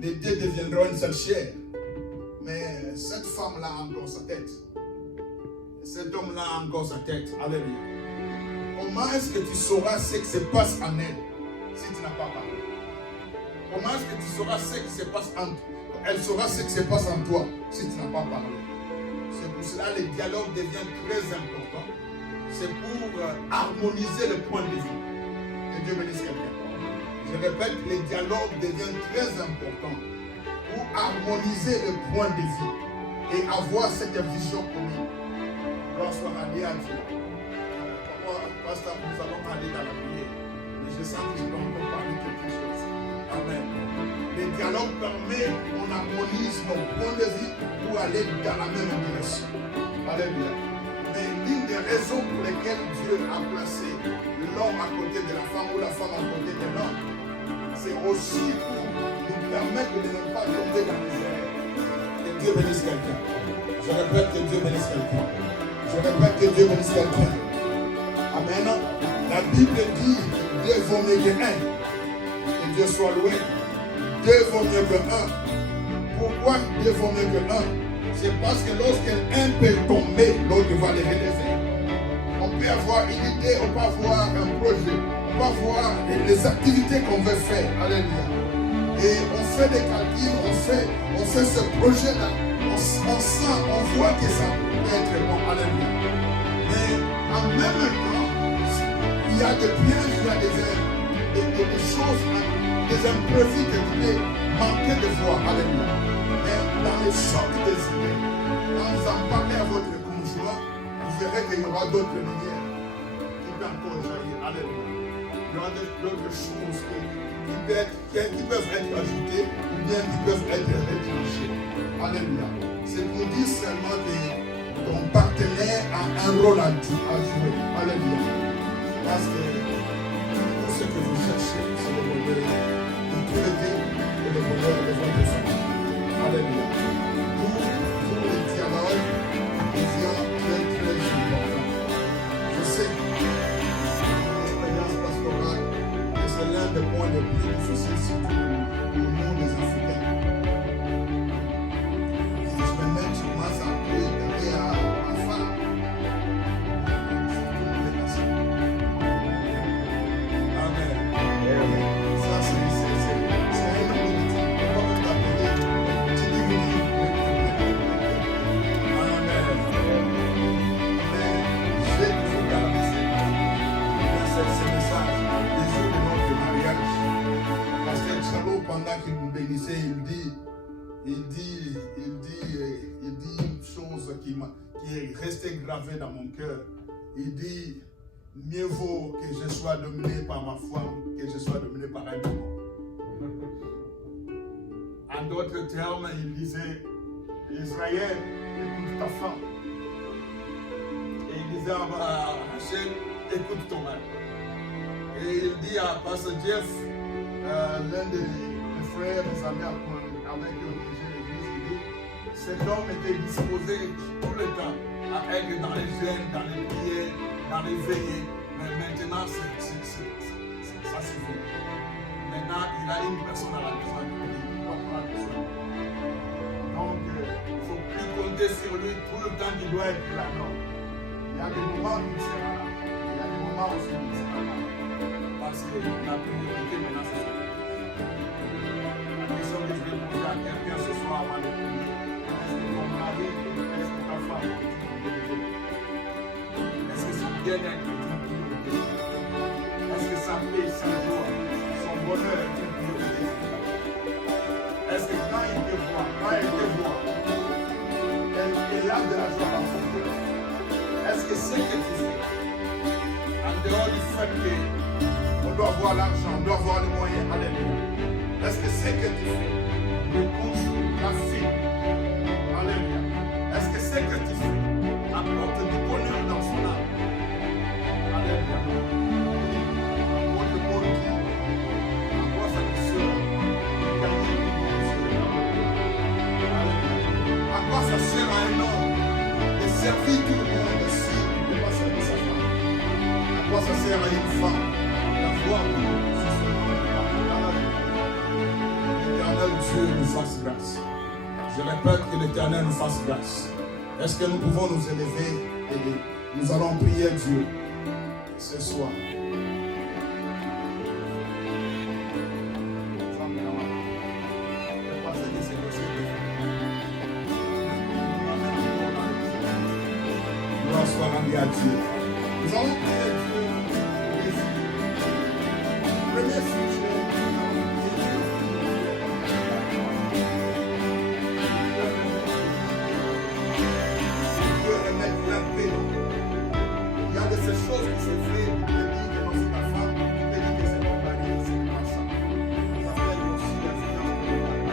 les deux deviendront une seule chair. Mais cette femme-là a encore sa tête. Cet homme-là a encore sa tête. Alléluia. Comment est-ce que tu sauras ce qui se passe en elle si tu n'as pas parlé? Comment est-ce que tu sauras ce qui se passe en toi? Elle saura ce qui se passe en toi si tu n'as pas parlé. C'est pour cela que le dialogue devient très important. C'est pour harmoniser le point de vue. Que Dieu bénisse quelqu'un. Je répète, le dialogue devient très important pour harmoniser le point de vue et avoir cette vision commune. Gloire soit rendue à Dieu. Pasteur, nous allons aller dans la prière. Mais je sens que je dois encore parler quelque chose. Amen. Le dialogue permet qu'on harmonise nos points de vue pour aller dans la même direction. Alléluia. Mais l'une des raisons pour lesquelles Dieu a placé l'homme à côté de la femme ou la femme à côté de l'homme, c'est aussi pour nous permettre de ne pas tomber dans les erreurs. Que Dieu bénisse quelqu'un. Je répète que Dieu bénisse quelqu'un. Je répète que Dieu bénisse quelqu'un. Amen. La Bible dit que 2 vaut mieux que 1. Que Dieu soit loué. 2 vaut mieux que 1. Pourquoi 2 vaut mieux que 1? C'est parce que lorsqu'un peut tomber, l'autre va le relever. On peut avoir une idée, on peut avoir un projet, on peut avoir les activités qu'on veut faire. Alléluia. Et on fait des calculs, on fait ce projet-là. On sent, on voit que ça peut être bon. Alléluia. Mais en même temps, il y a des pièges, il y a des choses, des imprévus que vous pouvez manquer de voir. Alléluia. Mais dans les chocs des idées, quand vous en parlez à votre conjoint, vous verrez qu'il y aura d'autres lumières qui peuvent encore jaillir. Alléluia. Il y aura d'autres choses qui peuvent être ajoutées ou bien qui peuvent être retranchées. Alléluia. C'est pour dire seulement que ton partenaire a un rôle à jouer. Alléluia. Parce que tout ce que vous cherchez, c'est le bonheur de trouver et le bonheur de votre famille. Alléluia. Pour le dialogue devient très très important. Je sais que l'expérience pastorale, c'est l'un des points les plus difficiles, surtout pour nous les Africains. Et je me mets, je commence à prier à ma femme. Amen. Ça, c'est un homme de pendant qu'il nous bénissait, il dit une chose qui est restée gravée dans mon cœur. Il dit, mieux vaut que je sois dominé par ma femme que je sois dominé par un démon. En d'autres termes, il disait, Israël, écoute ta femme. Et il disait à Rachel, écoute ton mari. Et il dit à Pasteur Jeff, l'un des frères, des amis avec qui on dirigeait l'église, il dit, cet homme était disposé tout le temps à être dans les jeûnes, dans les prières, dans les veillées. Mais maintenant, ça suffit. Maintenant, il a une personne à la maison qui doit prendre soin. Donc, il ne faut plus compter sur lui tout le temps qu'il doit être là. Non. Il y a des moments où il sera là. Il y a des moments où il ne sera pas là. Parce que la priorité maintenant, c'est ça. La question que je vais poser à quelqu'un ce soir avant de prier, est-ce que ton mari, est-ce que ta femme est une priorité? Est-ce que son bien-être est une priorité? Est-ce que sa paix, sa joie, son bonheur est une priorité? Est-ce que quand il te voit, elle a de la joie dans son cœur? Est-ce que ce que tu fais, en dehors du fait qu'on doit avoir l'argent, on doit avoir les moyens, alléluia, est-ce que ce que tu fais me construit la vie? Alléluia. Est-ce que ce que tu fais apporte du bonheur dans son âme? Alléluia. Votre monde dit, à quoi ça te sert de gagner une position de Alléluia. À quoi ça sert à un homme de servir tout le monde si il ne peut pas servir sa femme? À quoi ça sert à une femme d'avoir tout ce monde? L'éternel Dieu nous fasse grâce. Je répète, que l'Éternel nous fasse grâce. Est-ce que nous pouvons nous élever et nous allons prier Dieu ce soir? Gloire soit rendue à Dieu. Nous allons prier Dieu. Premier sujet. Il y a de ces choses qui se font, tu te dis que non, c'est ta femme, tu te dis que c'est ton mari, c'est pas ça. Ça peut être aussi la finance de l'État.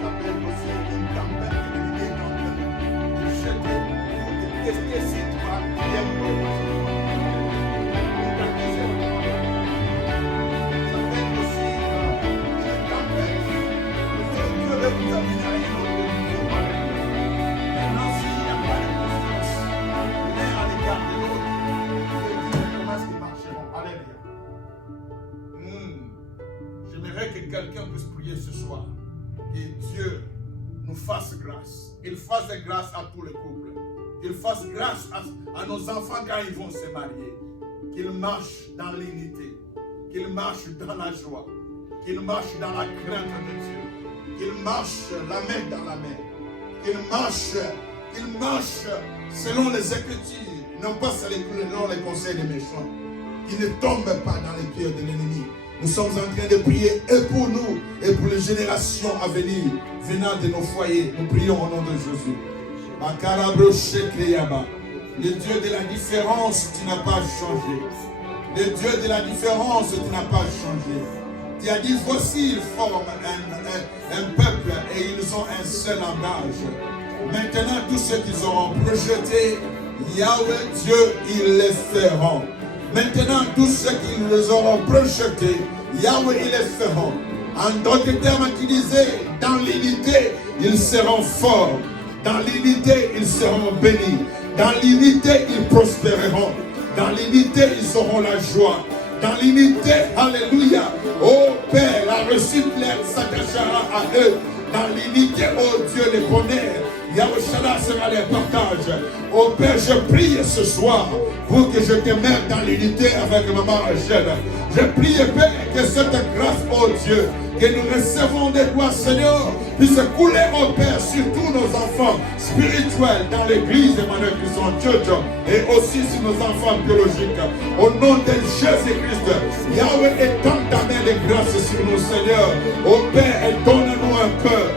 Ça peut être aussi une tempête qui est en train de jeter pour te tester si tu as bien pour ça peut être aussi une tempête où Dieu veut vous amener à une autre niveau. Maintenant, s'il n'y a pas de confiance, l'un à l'égard de l'autre, comment est-ce qu'ils marcheront? Alléluia. J'aimerais que quelqu'un puisse prier ce soir. Que Dieu nous fasse grâce. Qu'il fasse grâce à tous les couples. Qu'il fasse grâce à nos enfants quand ils vont se marier. Qu'ils marchent dans l'unité. Qu'ils marchent dans la joie. Qu'ils marchent dans la crainte de Dieu. Qu'ils marchent la main dans la main. Qu'ils marchent selon les Écritures, non pas selon les conseils des méchants, qui ne tombent pas dans les pieds de l'ennemi. Nous sommes en train de prier et pour nous et pour les générations à venir, venant de nos foyers. Nous prions au nom de Jésus. Le Dieu de la différence, tu n'as pas changé. Le Dieu de la différence, tu n'as pas changé. Tu as dit, voici, ils forment un peuple et ils ont un seul langage. Maintenant, tous ceux qu'ils auront projetés, Yahweh Dieu, ils les feront. Maintenant, tous ceux qu'ils les auront projetés, Yahweh, ils les feront. En d'autres termes, qui disaient, dans l'unité, ils seront forts. Dans l'unité, ils seront bénis. Dans l'unité, ils prospéreront. Dans l'unité, ils auront la joie. Dans l'unité, alléluia. Oh Père, la réussite s'attachera à eux. Dans l'unité, oh Dieu, les bonheurs, Yahweh Shaddai sera les partages. Oh Père, je prie ce soir pour que je te mette dans l'unité avec maman Rachel. Je prie, Père, que cette grâce, oh Dieu, que nous recevons de toi, Seigneur, puisse couler, oh Père, sur tous nos enfants spirituels dans l'église Emmanuel Christian Church et aussi sur nos enfants biologiques. Au nom de Jésus-Christ, Yahweh, étend ta main de grâce sur nous, Seigneur. Oh Père, et donne-nous un cœur.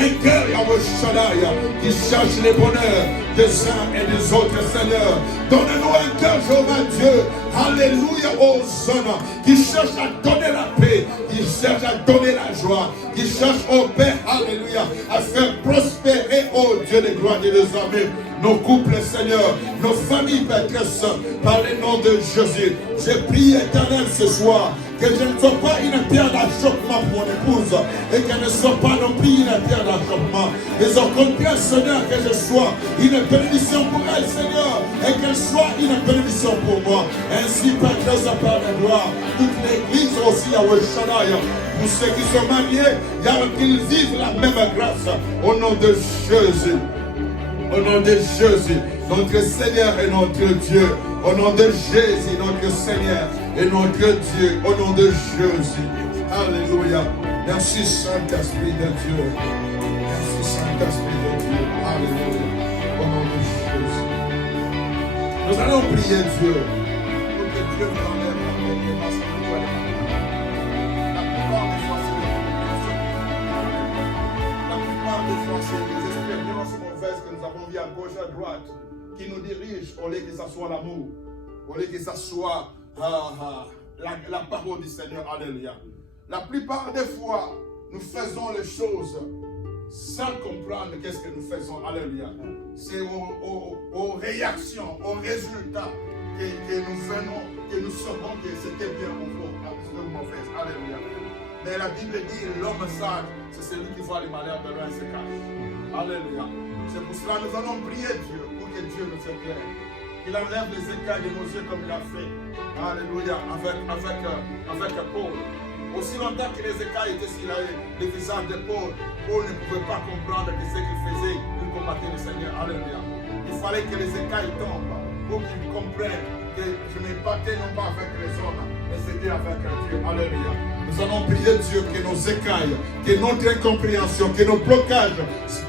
Un cœur, Yahweh Shaddai, qui cherche les bonheurs des uns et des autres, Seigneur. Donne-nous un cœur, Jéhovah Dieu. Alléluia, oh Seigneur, qui cherche à donner la paix, qui cherche à donner la joie, qui cherche, oh Père, alléluia, à faire prospérer, oh Dieu de gloire et des armées, nos couples, Seigneur, nos familles, Père-Christ, par le nom de Jésus. Je prie, Éternel, ce soir, que je ne sois pas une pierre d'achoppement pour mon épouse, et qu'elle ne soit pas non plus une pierre d'achoppement, mais au contraire, Seigneur, que je sois une bénédiction pour elle, Seigneur, et qu'elle soit une bénédiction pour moi. Ainsi, Père-Christ, par la gloire, toute l'église aussi, Yahweh Shaddai, pour ceux qui sont mariés, qu'ils vivent la même grâce, au nom de Jésus. Au nom de Jésus, notre Seigneur et notre Dieu. Au nom de Jésus, notre Seigneur et notre Dieu. Au nom de Jésus. Alléluia. Merci Saint-Esprit de Dieu. Merci Saint-Esprit de Dieu. Alléluia. Au nom de Jésus. Nous allons prier Dieu pour que Dieu nous enlève la grâce spirituelle. La plupart des fois, c'est la plupart des fois, c'est les expériences mauvaises que nous avons vues à gauche, à droite, qui nous dirigent, au lieu que ça soit l'amour, au lieu que ça soit la parole du Seigneur. Alléluia. La plupart des fois, nous faisons les choses sans comprendre qu'est-ce que nous faisons. Alléluia. C'est aux réactions, aux résultats que nous venons, que nous saurons que c'était bien ou mauvais. Alléluia. Mais la Bible dit l'homme sage, c'est celui qui voit les malheurs de loin se cache. Alléluia. C'est pour cela que nous allons prier Dieu pour que Dieu nous éclaire. Qu'il enlève les écailles de nos yeux comme il a fait. Alléluia. Avec Paul. Aussi longtemps que les écailles étaient sur le visage de Paul, Paul ne pouvait pas comprendre que ce qu'il faisait, il combattait le Seigneur. Alléluia. Il fallait que les écailles tombent pour qu'ils comprennent que je me battais non pas avec les hommes, mais c'était avec Dieu. Alléluia. Nous allons prier Dieu que nos écailles, que notre incompréhension, que nos blocages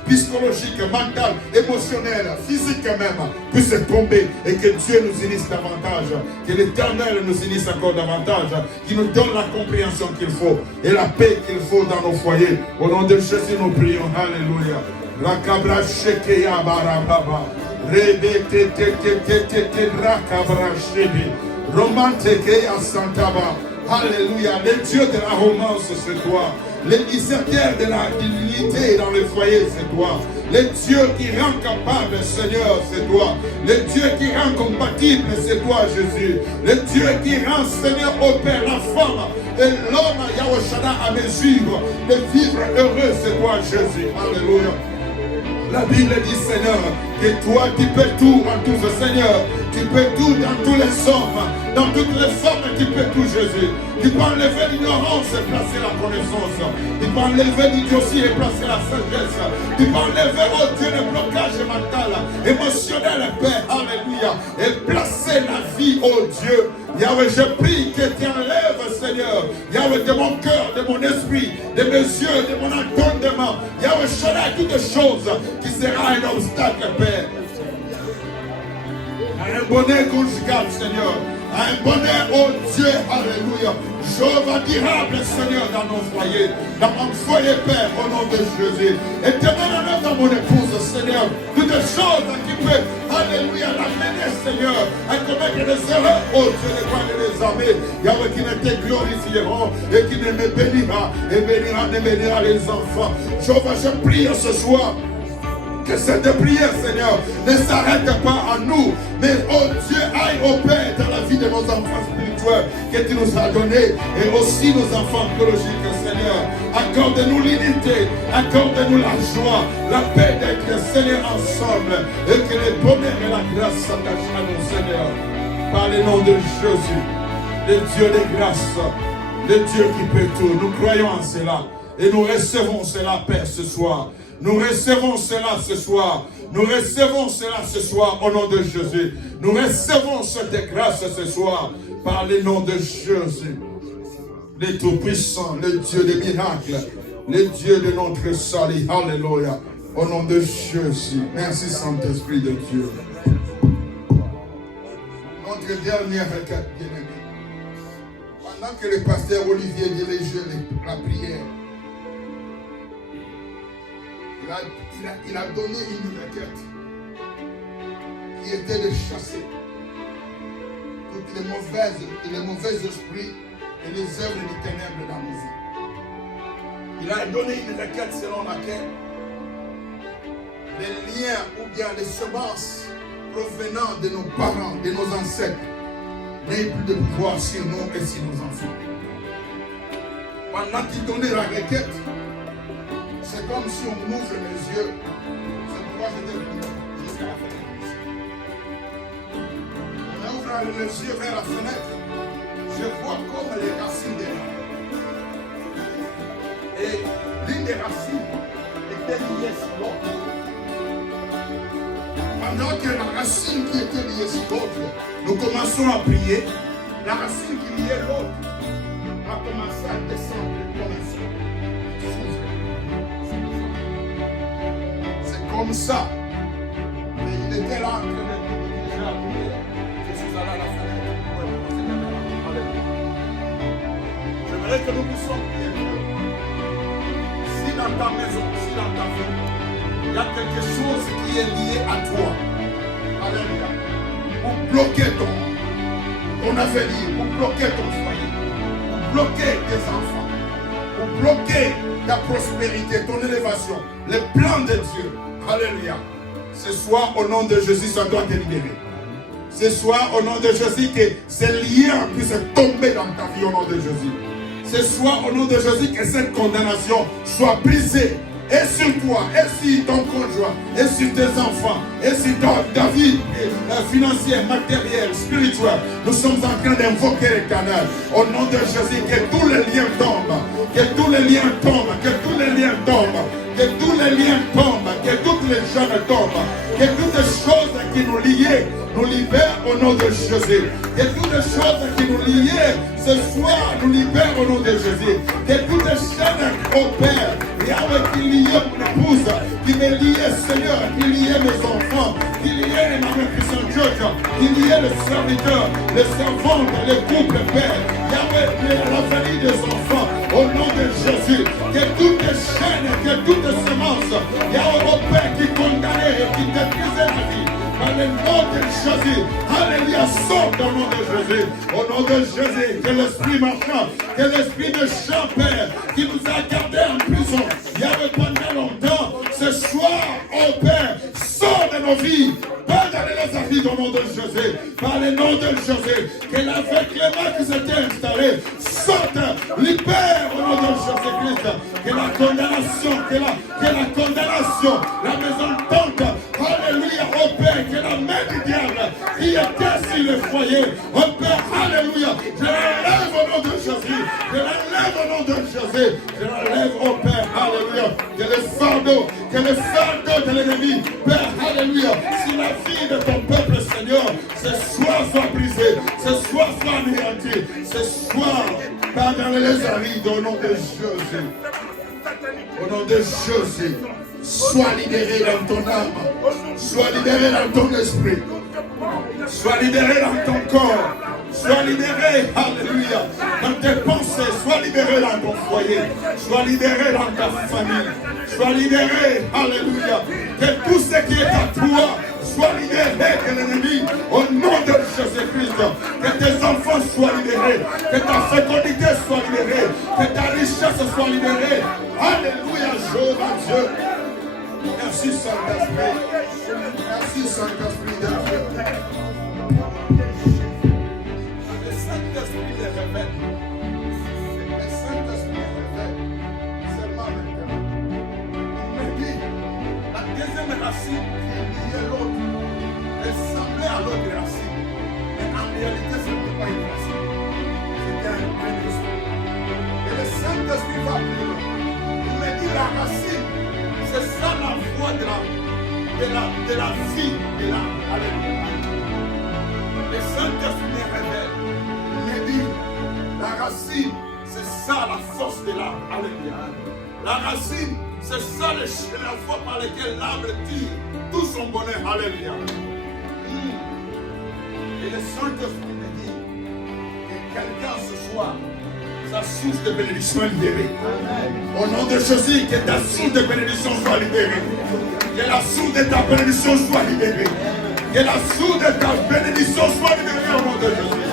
psychologiques, mentaux, émotionnels, physiques même, puissent tomber et que Dieu nous unisse davantage, que l'Éternel nous unisse encore davantage, qu'il nous donne la compréhension qu'il faut et la paix qu'il faut dans nos foyers. Au nom de Jésus, nous prions. Alléluia. La cabra shekeya barababa. Rebe te te te te te te rakabra shebi. Romantekeya santaba. Alléluia. Le Dieu de la romance, c'est toi. L'initiateur de la dignité dans le foyer, c'est toi. Le Dieu qui rend capable, Seigneur, c'est toi. Le Dieu qui rend compatible, c'est toi, Jésus. Le Dieu qui rend, Seigneur, au Père, la femme et l'homme, Yahweh Shaddai, à mesure de vivre heureux, c'est toi, Jésus. Alléluia. La Bible dit, Seigneur, que toi, tu peux tout en tout, Seigneur. Tu peux tout dans tous les hommes, dans toutes les femmes, tu peux tout, Jésus. Tu peux enlever l'ignorance et placer la connaissance. Tu peux enlever l'idiotie et placer la sagesse. Tu peux enlever, oh Dieu, le blocage mental, émotionnel, Père, alléluia. Et placer la vie, oh Dieu. Yahweh, je prie que tu enlèves, Seigneur, Yahweh, de mon cœur, de mon esprit, de mes yeux, de mon entendement. Yahweh, Shaddai, toutes choses qui sera un obstacle, Père. Un bonheur conjugal, Seigneur. Un bonheur, oh Dieu, alléluia. Joie durable, Seigneur, dans nos foyers. Dans mon foyer, Père, au nom de Jésus. Et témoigne dans mon épouse, Seigneur. Toutes choses qui peuvent, alléluia, l'amener, Seigneur, à commettre des erreurs, oh Dieu, les rois et les armées. Yahweh qui ne te glorifieront et qui ne me bénira. Et bénira les enfants. Je prie ce soir. Que cette prière, Seigneur, ne s'arrête pas à nous, mais, oh Dieu, aille au Père dans la vie de nos enfants spirituels que tu nous as donnés et aussi nos enfants biologiques, Seigneur. Accorde-nous l'unité, accorde-nous la joie, la paix d'être, Seigneur, ensemble et que le bonheur et la grâce s'attachent à nous, Seigneur. Par le nom de Jésus, le Dieu de grâce, le Dieu qui peut tout. Nous croyons en cela et nous recevons cela, Père, ce soir. Nous recevons cela ce soir. Nous recevons cela ce soir au nom de Jésus. Nous recevons cette grâce ce soir par le nom de Jésus. Le Tout-Puissant, le Dieu des miracles, le Dieu de notre salut. Alléluia. Au nom de Jésus. Merci Saint-Esprit de Dieu. Notre dernière requête, bien-aimé. Pendant que le pasteur Olivier dirigeait la prière, il a donné une requête qui était de chasser toutes les mauvais esprits et les œuvres des ténèbres dans nos vies. Il a donné une requête selon laquelle les liens ou bien les semences provenant de nos parents, de nos ancêtres, n'aient plus de pouvoir sur nous et sur nos enfants. Pendant qu'il donnait la requête, c'est comme si on ouvre les yeux. C'est pourquoi j'étais venu jusqu'à la fenêtre. On ouvre les yeux vers la fenêtre. Je vois comme les racines des arbres. Et l'une des racines était liée sur l'autre. Pendant que la racine qui était liée sur l'autre, nous commençons à prier. La racine qui liait l'autre a commencé à descendre comme un feu. Comme ça. Mais il était là en train de diriger la prière. Je suis allé à la fenêtre pour commencer la J'aimerais que nous puissions prier Dieu. Si dans ta maison, si dans ta vie, il y a quelque chose qui est lié à toi, alléluia, pour bloquer ton avenir, pour bloquer ton foyer, pour bloquer tes enfants, pour bloquer ta prospérité, ton élévation, les plans de Dieu. Alléluia. Ce soir, au nom de Jésus, ça doit te libérer. Ce soir, au nom de Jésus, que ces liens puissent tomber dans ta vie au nom de Jésus. Ce soir, au nom de Jésus, que cette condamnation soit brisée. Et sur toi, et sur ton conjoint, et sur tes enfants, et sur ta vie financière, matérielle, spirituelle. Nous sommes en train d'invoquer l'Éternel. Au nom de Jésus, que tous les liens tombent. au nom de Jésus. Que toutes les chaînes opèrent. Yahweh, qu'il y ait mon épouse, qu'il me lie, Seigneur, qu'il y ait mes enfants, qu'il y ait les mamans qui sont George, qu'il y ait les serviteurs, les servantes, les couples, Père. Yahweh, la famille des enfants, au nom de Jésus. Que toutes les chaînes, que toutes les semences, Yahweh, au Père, qui condamnait et qui détruisait la vie. Dans le nom de Jésus, alléluia, sort dans le nom de Jésus. Au nom de Jésus, que l'esprit marchand, que l'esprit de chant, Père, qui nous a gardés en prison, il y avait pendant longtemps, ce soir, oh Père, sort de nos vies, pardonne les affaires au nom de Jésus, par le nom de Jésus, que l'aveuglement qui s'était installé sorte, libère au nom de Jésus-Christ, que la condamnation, la maison tente, alléluia, oh Père, que la main du diable qui était sur le foyer, oh Père, alléluia, je l'enlève au nom de Jésus, je l'enlève au nom de Jésus, je l'enlève, oh Père, alléluia, que le fardeau de l'ennemi, Père, alléluia, si la vie de ton peuple, Seigneur, ce soir soit brisé, ce soir soit anéanti, ce soir, pardonne les arides au nom de Jésus. Au nom de Jésus, sois libéré dans ton âme, sois libéré dans ton esprit, sois libéré dans ton corps, sois libéré, alléluia, dans tes pensées, sois libéré dans ton foyer, sois libéré dans ta famille, sois libéré, alléluia, que tout ce qui est à toi soit libéré, que l'ennemi, au nom de Jésus-Christ, que tes enfants soient libérés, que ta fécondité soit libérée, que ta richesse soit libérée. Alléluia, Jéhovah Dieu. Merci Saint-Esprit. Merci Saint-Esprit de Dieu. Le Saint-Esprit les révèle. Le Saint-Esprit les révèle. Seulement maintenant. Il me dit, la deuxième racine qui est l'autre. Elle semblait à l'autre racine. Mais en réalité, ce n'était pas une racine. C'était un prémisse. Et le Saint-Esprit va plus loin. Il me dit la racine, c'est ça la voie de la vie de l'âme. Alléluia. Le Saint-Esprit me révèle. Il me dit la racine, c'est ça la force de l'âme. Alléluia. La racine, c'est ça la voie par laquelle l'âme tire tout son bonheur. Alléluia. Et le Saint-Esprit me dit que quelqu'un ce soir, sa source de bénédiction est libérée. Au nom de Jésus, que ta source de bénédiction soit libérée. Que la source de ta bénédiction soit libérée. Que la source de ta bénédiction soit libérée au nom de Jésus.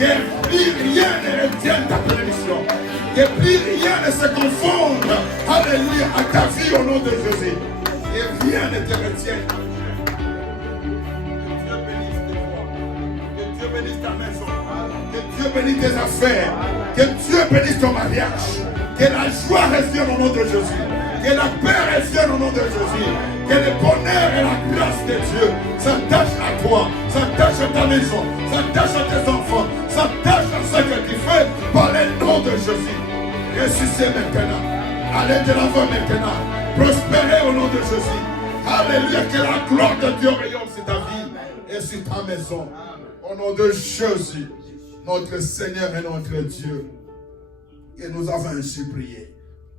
Que plus rien ne retienne ta bénédiction. Que plus rien ne se confonde, alléluia, à ta vie au nom de Jésus. Et rien ne te retienne. Que Dieu bénisse ta maison, que Dieu bénisse tes affaires, que Dieu bénisse ton mariage, que la joie revienne au nom de Jésus, que la paix revienne au nom de Jésus, que le bonheur et la grâce de Dieu s'attachent à toi, s'attachent à ta maison, s'attachent à tes enfants, s'attachent à ce que tu fais par le nom de Jésus. Ressuscitez maintenant, allez de l'avant maintenant, prospérez au nom de Jésus. Alléluia, que la gloire de Dieu rayonne sur ta vie et sur ta maison. Au nom de Jésus, notre Seigneur et notre Dieu, que nous avons ainsi prié.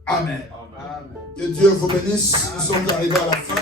Amen. Amen. Que Dieu vous bénisse. Nous sommes arrivés à la fin.